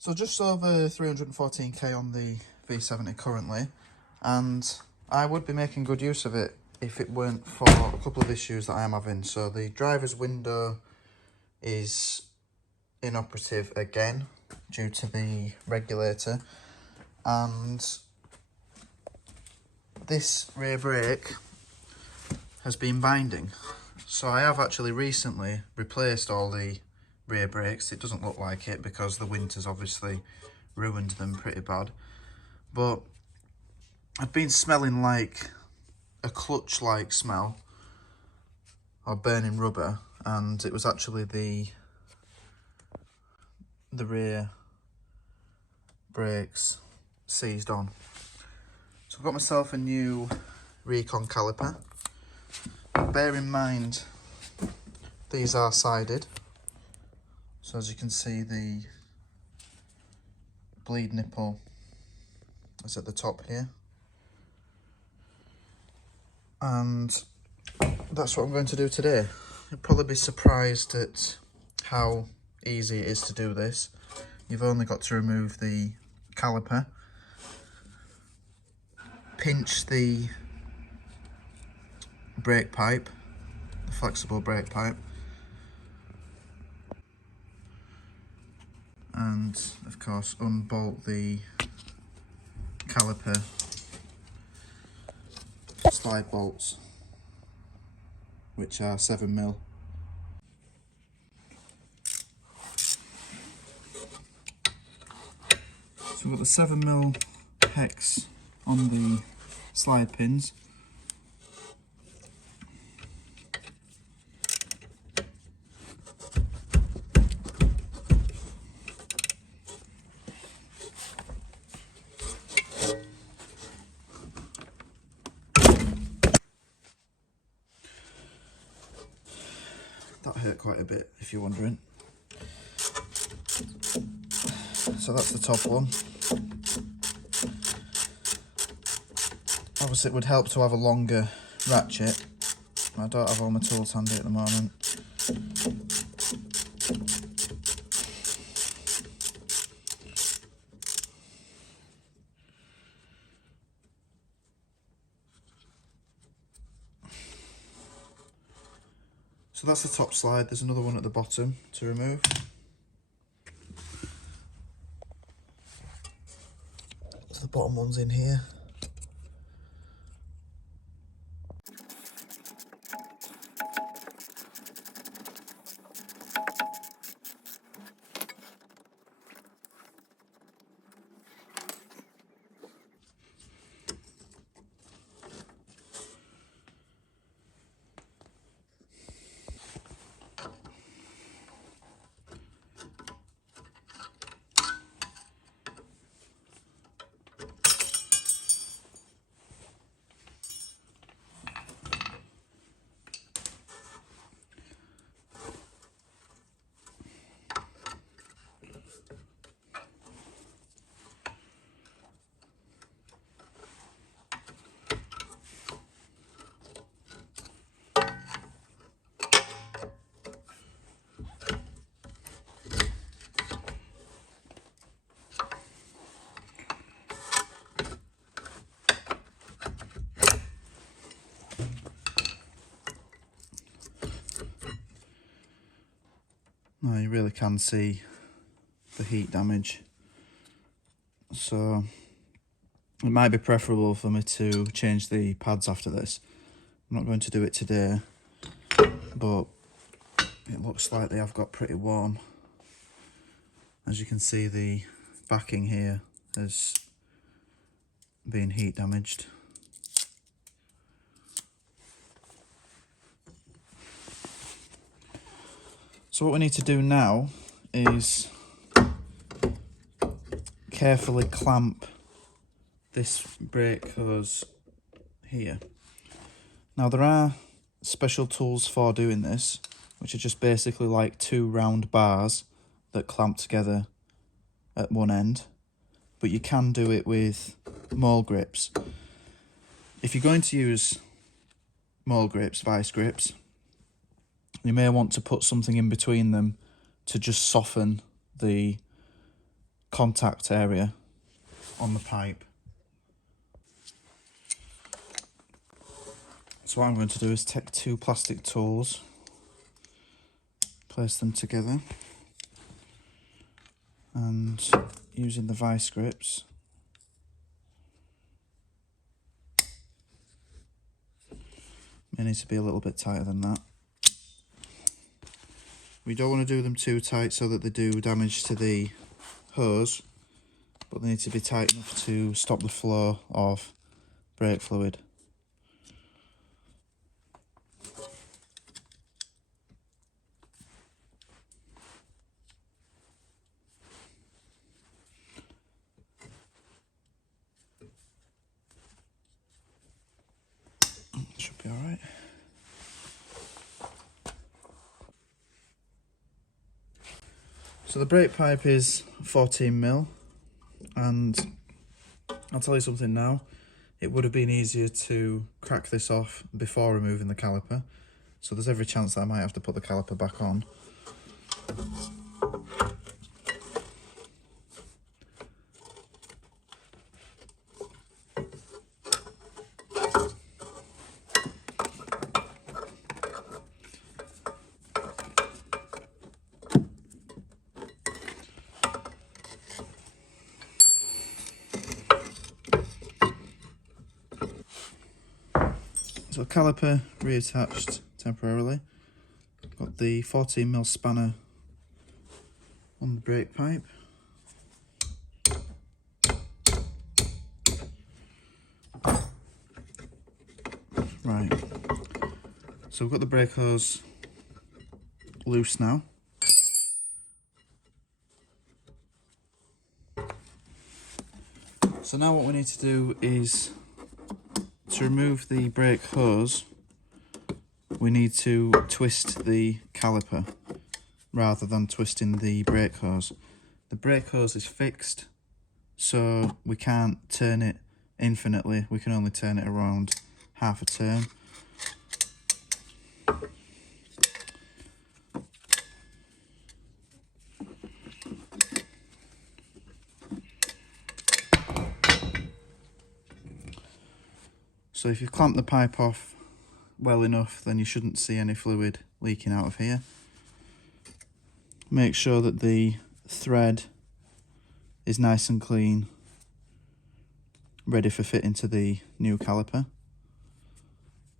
So just over 314k on the V70 currently, and I would be making good use of it if it weren't for a couple of issues that I am having. So the driver's window is inoperative again due to the regulator, and this rear brake has been binding. So I have actually recently replaced all the rear brakes. It doesn't look like it because the winter's obviously ruined them pretty bad, but I've been smelling like a clutch-like smell or burning rubber, and it was actually the rear brakes seized on. So I've got myself a new recon caliper. Bear in mind these are sided, so as you can see the bleed nipple is at the top here, and that's what I'm going to do today. You'll probably be surprised at how easy it is to do this. You've only got to remove the caliper, pinch the brake pipe, the flexible brake pipe, and of course unbolt the caliper slide bolts, which are 7mm. So we've got the 7mm hex on the slide pins. That hurt quite a bit, if you're wondering. So that's the top one. Obviously it would help to have a longer ratchet. I don't have all my tools handy at the moment. So that's the top slide. There's another one at the bottom to remove. So the bottom one's in here. Now you really can see the heat damage, so it might be preferable for me to change the pads after this. I'm not going to do it today, but it looks like they have got pretty warm. As you can see, the backing here has been heat damaged. So what we need to do now is carefully clamp this brake hose here. Now there are special tools for doing this, which are just basically like two round bars that clamp together at one end, but you can do it with mole grips. If you're going to use mole grips, vice grips, you may want to put something in between them to just soften the contact area on the pipe. So what I'm going to do is take 2 plastic tools, place them together, and using the vice grips, may need to be a little bit tighter than that. We don't want to do them too tight so that they do damage to the hose, but they need to be tight enough to stop the flow of brake fluid. Should be alright. So the brake pipe is 14mm, and I'll tell you something now, it would have been easier to crack this off before removing the caliper, so there's every chance that I might have to put the caliper back on. So caliper reattached temporarily. Got the 14mm spanner on the brake pipe. Right, so we've got the brake hose loose now. So now what we need to do is, to remove the brake hose, we need to twist the caliper rather than twisting the brake hose. The brake hose is fixed, so we can't turn it infinitely, we can only turn it around half a turn. So if you've clamped the pipe off well enough, then you shouldn't see any fluid leaking out of here. Make sure that the thread is nice and clean, ready for fitting to the new caliper.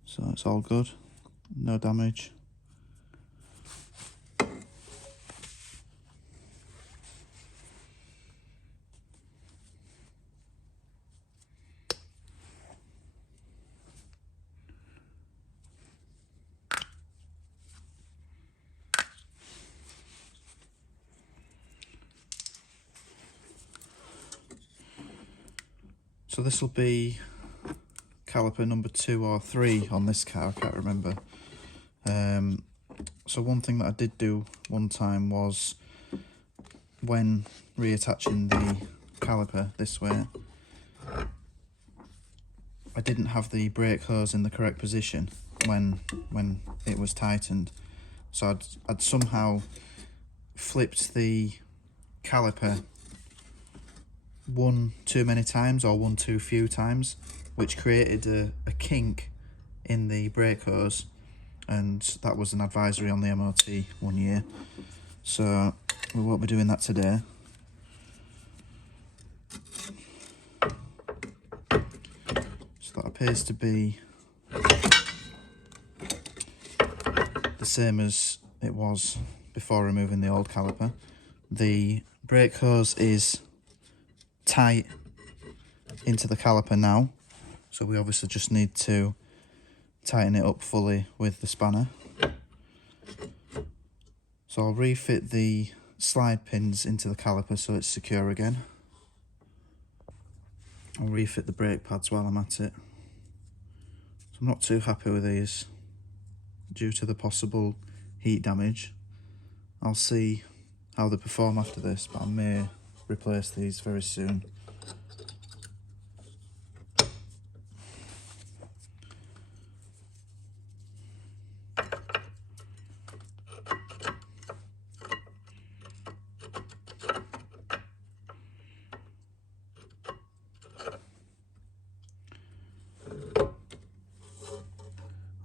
So it's all good, no damage. So this will be caliper number 2 or 3 on this car, I can't remember. So one thing that I did do one time was, when reattaching the caliper this way, I didn't have the brake hose in the correct position when it was tightened. So I'd somehow flipped the caliper one too many times or one too few times, which created a kink in the brake hose, and that was an advisory on the MOT one year. So we won't be doing that today. So that appears to be the same as it was before removing the old caliper. The brake hose is tight into the caliper now, so we obviously just need to tighten it up fully with the spanner. So I'll refit the slide pins into the caliper so it's secure again. I'll refit the brake pads while I'm at it. So I'm not too happy with these due to the possible heat damage. I'll see how they perform after this, but I may replace these very soon.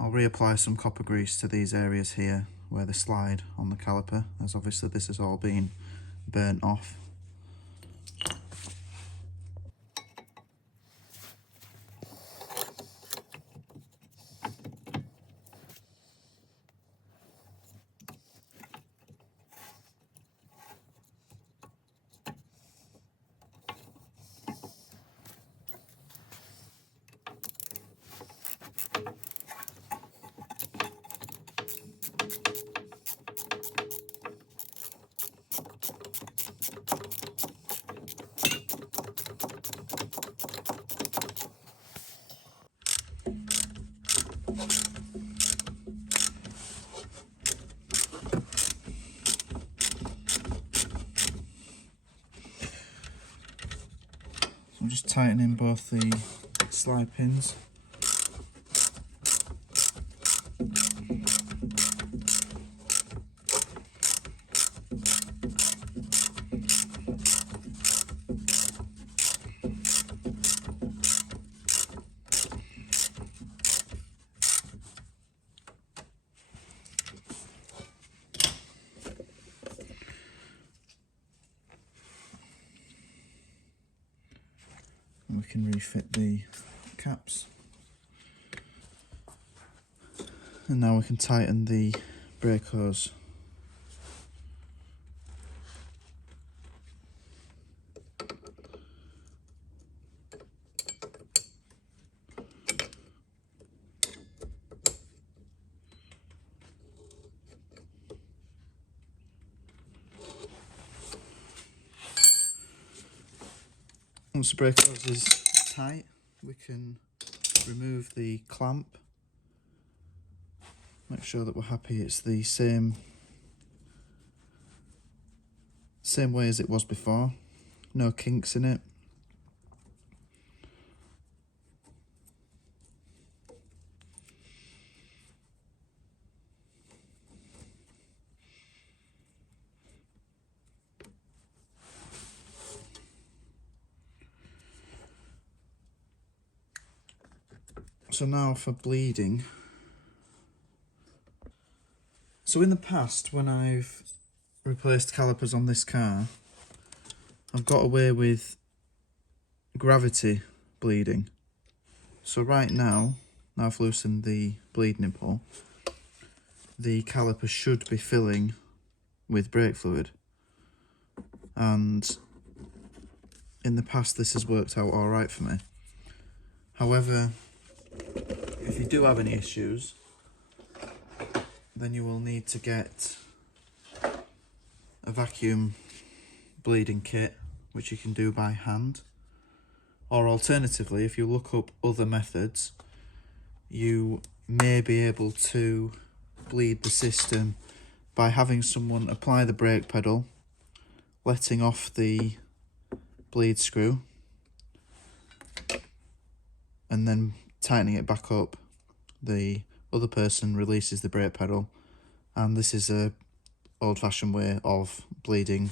I'll reapply some copper grease to these areas here where they slide on the caliper, as obviously this has all been burnt off. So I'm just tightening both the slide pins. And we can refit the caps. And now we can tighten the brake hose. Once the brake hose is tight, we can remove the clamp. Make sure that we're happy it's the same way as it was before. No kinks in it. So now for bleeding. So in the past, when I've replaced calipers on this car, I've got away with gravity bleeding. So right now I've loosened the bleed nipple, the caliper should be filling with brake fluid. And in the past this has worked out alright for me. However, if you do have any issues, then you will need to get a vacuum bleeding kit, which you can do by hand. Or alternatively, if you look up other methods, you may be able to bleed the system by having someone apply the brake pedal, letting off the bleed screw, and then tightening it back up. The other person releases the brake pedal, and this is a old-fashioned way of bleeding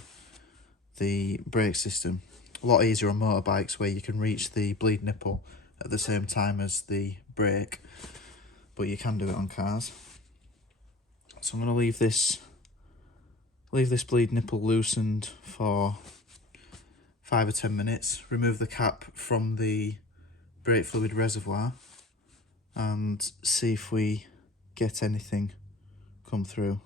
the brake system. A lot easier on motorbikes, where you can reach the bleed nipple at the same time as the brake, but you can do it on cars. So I'm going to leave this bleed nipple loosened for 5 or 10 minutes, remove the cap from the brake fluid reservoir, and see if we get anything come through.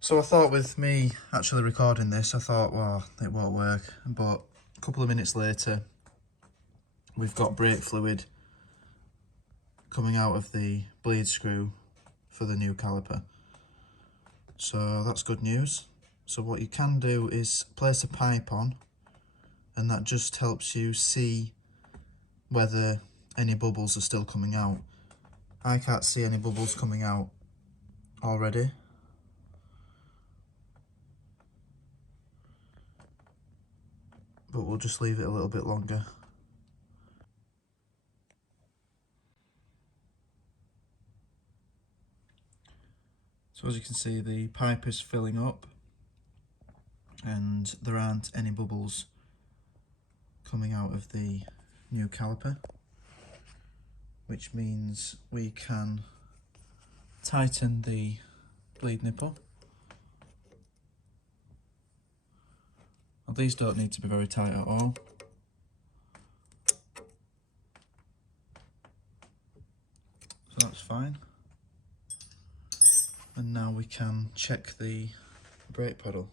So I thought, with me actually recording this, I thought, well, it won't work. But a couple of minutes later, we've got brake fluid coming out of the bleed screw for the new caliper. So that's good news. So what you can do is place a pipe on, and that just helps you see whether any bubbles are still coming out. I can't see any bubbles coming out already. But we'll just leave it a little bit longer. So as you can see, the pipe is filling up and there aren't any bubbles coming out of the new caliper, which means we can tighten the bleed nipple. Well, these don't need to be very tight at all. So that's fine. And now we can check the brake pedal.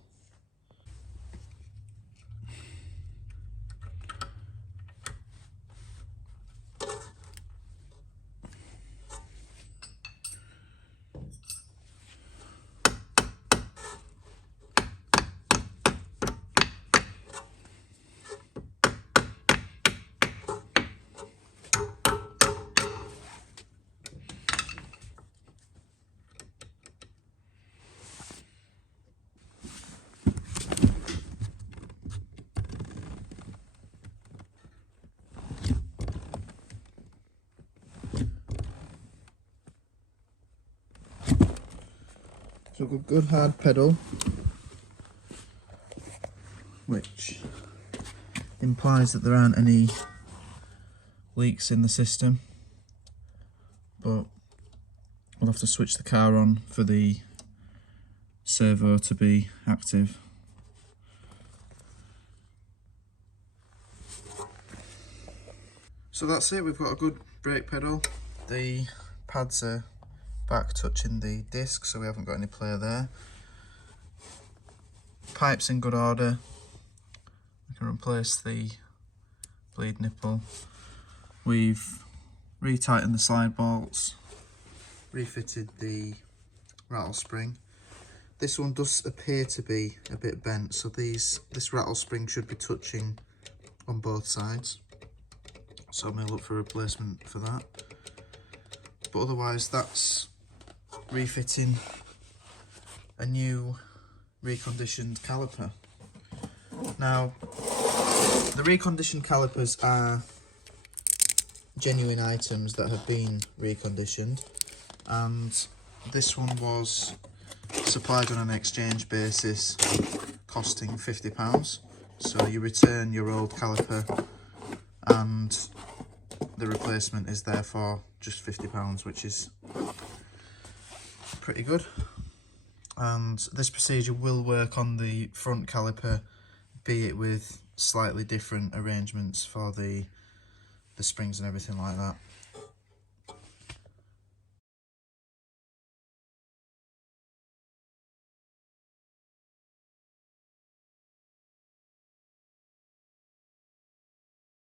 So a good hard pedal, which implies that there aren't any leaks in the system, but we'll have to switch the car on for the servo to be active. So that's it, we've got a good brake pedal. The pads are back touching the disc, so we haven't got any play there. Pipe's in good order. We can replace the bleed nipple. We've retightened the slide bolts, refitted the rattle spring. This one does appear to be a bit bent, so this rattle spring should be touching on both sides. So I'm going to look for a replacement for that. But otherwise that's refitting a new reconditioned caliper. Now, the reconditioned calipers are genuine items that have been reconditioned, and this one was supplied on an exchange basis costing £50. So you return your old caliper and the replacement is therefore just £50, which is pretty good. And this procedure will work on the front caliper, be it with slightly different arrangements for the springs and everything like that.